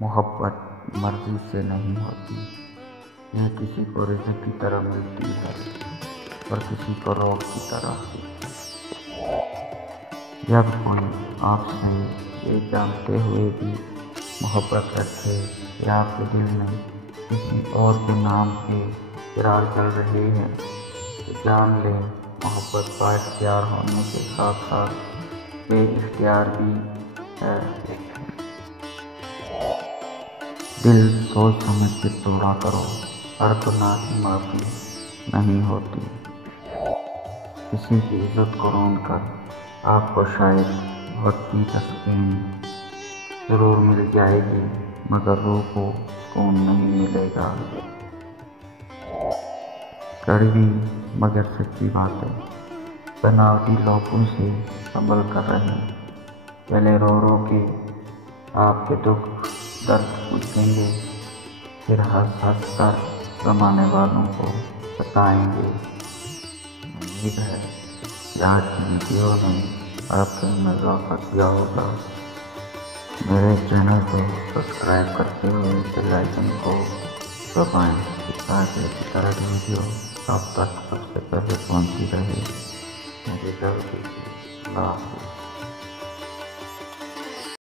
محبت مرضی سے نہیں ہوتی، یہ کسی کو رزق کی طرح ملتی ہے اور کسی کو روگ کی طرح۔ جب کوئی آپ سے یہ جانتے ہوئے بھی محبت رکھے کہ آپ کے دل میں کسی اور کے نام کے چراغ جل رہے ہیں، تو جان لیں محبت با اختیار ہونے کے ساتھ ساتھ بے اختیار بھی ہے۔ دل سوچ سمجھ کے توڑا کرو، ہر گناہ کی معافی نہیں ہوتی۔ کسی کی عزت کو رون کر آپ کو شاید وقت کی تسکین ضرور مل جائے گی، مگر روح کو سکون نہیں ملے گا۔ کڑوی مگر سچی بات ہے، بناوٹی لوگوں سے سنبھل کر رہیں، پہلے رو رو کے آپ کے دکھ درد پوچھیں گے، پھر ہنس ہنس کر زمانے والوں کو بتائیں گے۔ امید ہے کہ آج کی ویڈیو نے آپ کے میں اضافہ کیا ہوگا۔ میرے چینل کو سبسکرائب کرتے ہوئے بیل آئیکن کو دبائیں تاکہ اسی طرح کی ویڈیو آپ تک سب سے پہلے پہنچتی رہے۔ مجھے جلدی سے اللہ حافظ۔